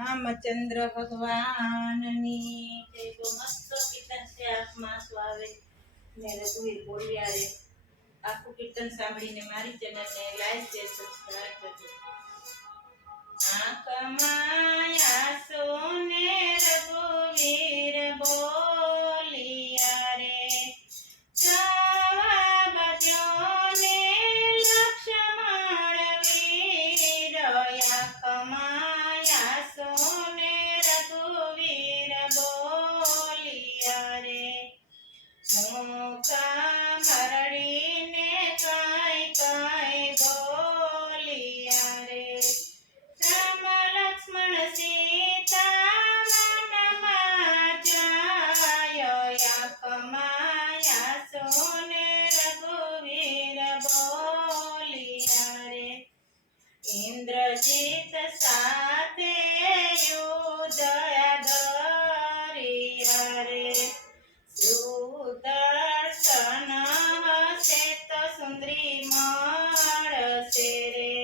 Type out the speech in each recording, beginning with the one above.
રામચંદ્ર ભગવાનની જય. બહુ મસ્ત કીર્તન છે. આંખમાં આંસુ આવે ને રઘુવીર બોલ્યા રે. આખું કીર્તન સાંભળીને મારી ચેનલને લાઈક શેર સબસ્ક્રાઇબ કરજો. આંખમાં આંસુ ને રઘુવીર બોલ્યા રે. જવાબ દ્યો ને લક્ષ્મણ વીર. આંખમાં આંસુ ને રઘુવીર બોલ્યા રે. મુખા મરડીને કાંઈ કાંઈ બોલ્યા રે. રામ લક્ષ્મણ સીતા વનમાં જાય. આંખમાં આંસુ ને રઘુવીર બોલ્યા રે. ઇન્દ્રજીત સાથે યુદ્ધ ધર્યા રે. સુદર્શન હશે તો સુંદરી મળશે રે.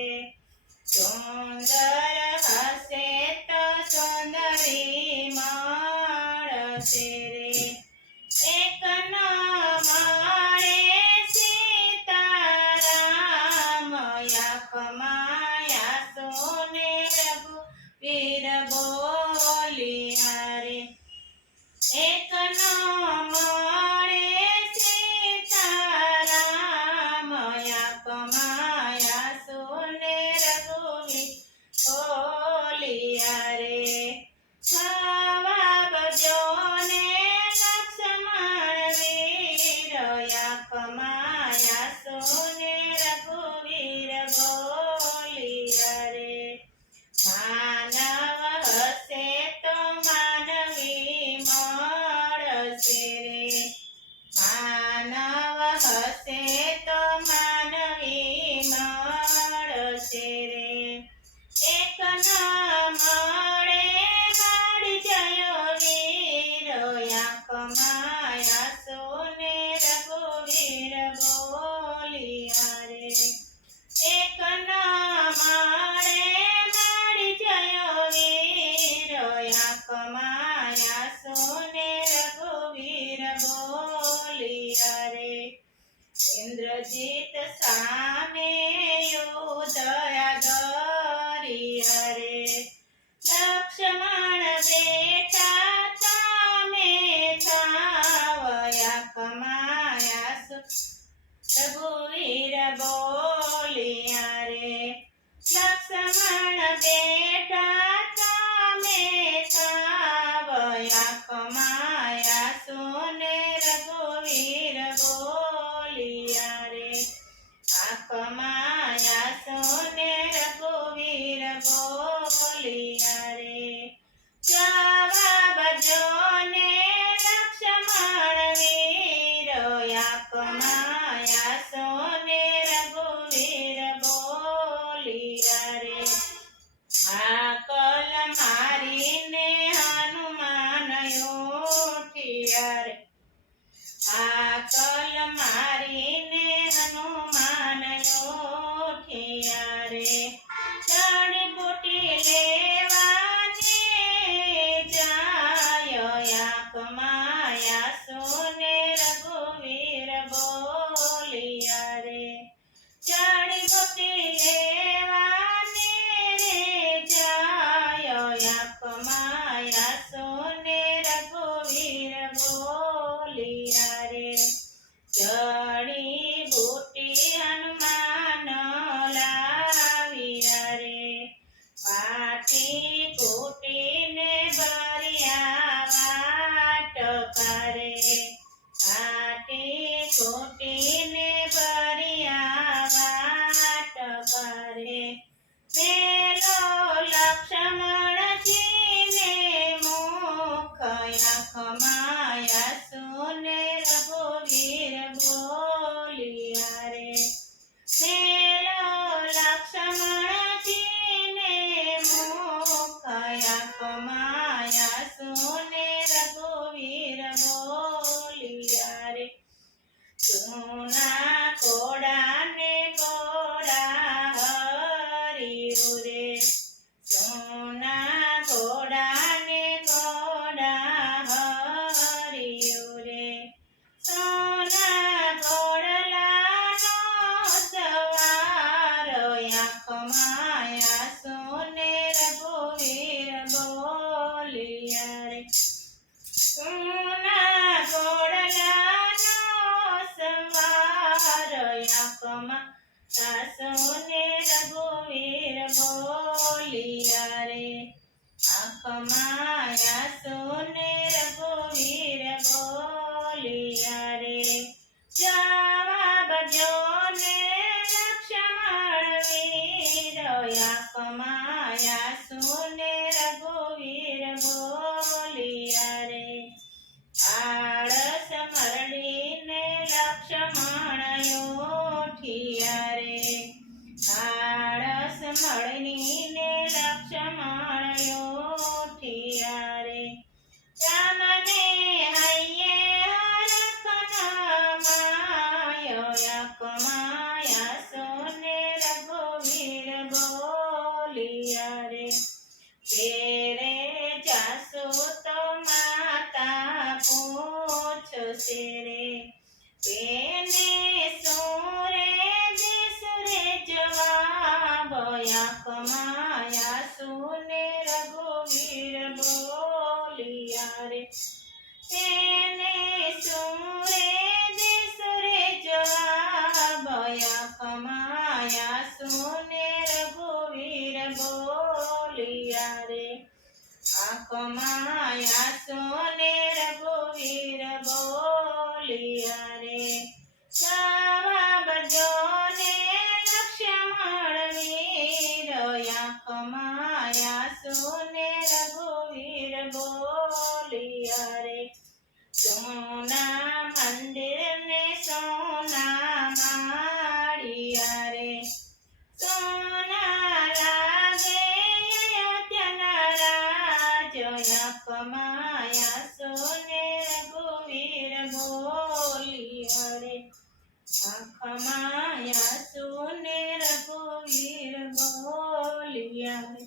સુંદર હશે તો સુંદરી મળશે રે. એક ન મળે સીતારામ. આંખમાં આંસુ ને રઘુવીર બોલ્યા રે. એક ન મળે સીતારામ. આંખમાં આંસુ ને રઘુવીર બોલ્યા રે. જવાબ દ્યો ને લક્ષ્મણ વીર. આંખમાં આંસુ ને રઘુવીર બોલ્યા રે. માનવ હશે તો માનવી મળશે રે. માનવ હશે તો માનવી મળશે રે. એક ન મળે મળી જયો વીર. આંખમાં આંસુ ને રઘુવીર બોલ્યા રે. એક ન મળે મળી જયો વીર. આંખમાં આંસુ ને રઘુવીર બોલ્યા રે. ઇન્દ્રજીત સામે યુદ્ધ ધર્યા રે. લક્ષ્મણ બેટા તમે થાવ. આંખમાં આંસુ રઘુવીર બોલ્યા રે. લક્ષ્મણ બેટા તમે થાવ. આંખમાં આંસુ ને રઘુવીર બોલ્યા રે. આંખમાં આંસુ ને રઘુવીર બોલ્યા રે. જવાબ દ્યો ને લક્ષ્મણ વીર. આંખમાં આંસુ ને રઘુવીર બોલ્યા રે. આકલ મારીને હનુમાન ઉઠ્યા રે. આકલ મારીને હનુમાન ઉઠ્યા રે. જડીબુટી લેવાને જાય. આંખમાં આંસુ ને રઘુવીર બોલ્યા રે. જડીબુટી લેવાને રે જાય. આંખમાં આંસુ ને રઘુવીર બોલ્યા રે. જડીબુટી હનુમાન લાવ્યા રે. પાટી કૂટીને ભર્યા વાટકા રે. પાટી કૂટીને ભર્યા વાટકા રે. મેલો લક્ષ્મણજીને મુખ. આંખમાં આંસુ ને રઘુવીર બોલ્યા રે. મેલો લક્ષ્મણજીને મુખ. માયા સોને રઘુવીર બોલિયા રે જવાબ જો ને લક્ષ્મણ વીર આંખ માયા સોને રઘુવીર બોલિયા રે આળસ મરડીને લક્ષ્મણ ઉઠિયા રે આળસ મળીને લક્ષ્મણ ઉઠિયા રે રામને હૈયે હરખ માયો આંખ માયા સોને રઘુવીર બોલિયા રે તેરે જાસુ તો માતા પૂછશે રે તેને સુરે દેસુરે જવાબ આંખ માયા સુને રઘુવીર બોલિયા રે તેને સુરે દેસુરે જવાબ આંખ માયા સુને રઘુવીર બોલિયા રે આંખ માયા સોને રઘુવીર બોલિયા રે જવાબ જો ને લક્ષ્મણ વીર આંખ માયા સોને રઘુવીર બોલિયા રે સોના મંદિર ને સોના માળિયા રે સોના લાગે અયોધ્યાના રાજ આંખ માયા સોને રઘુવીર બોલિયા રે આંખ માયા સોને રઘુવીર બોલિયા રે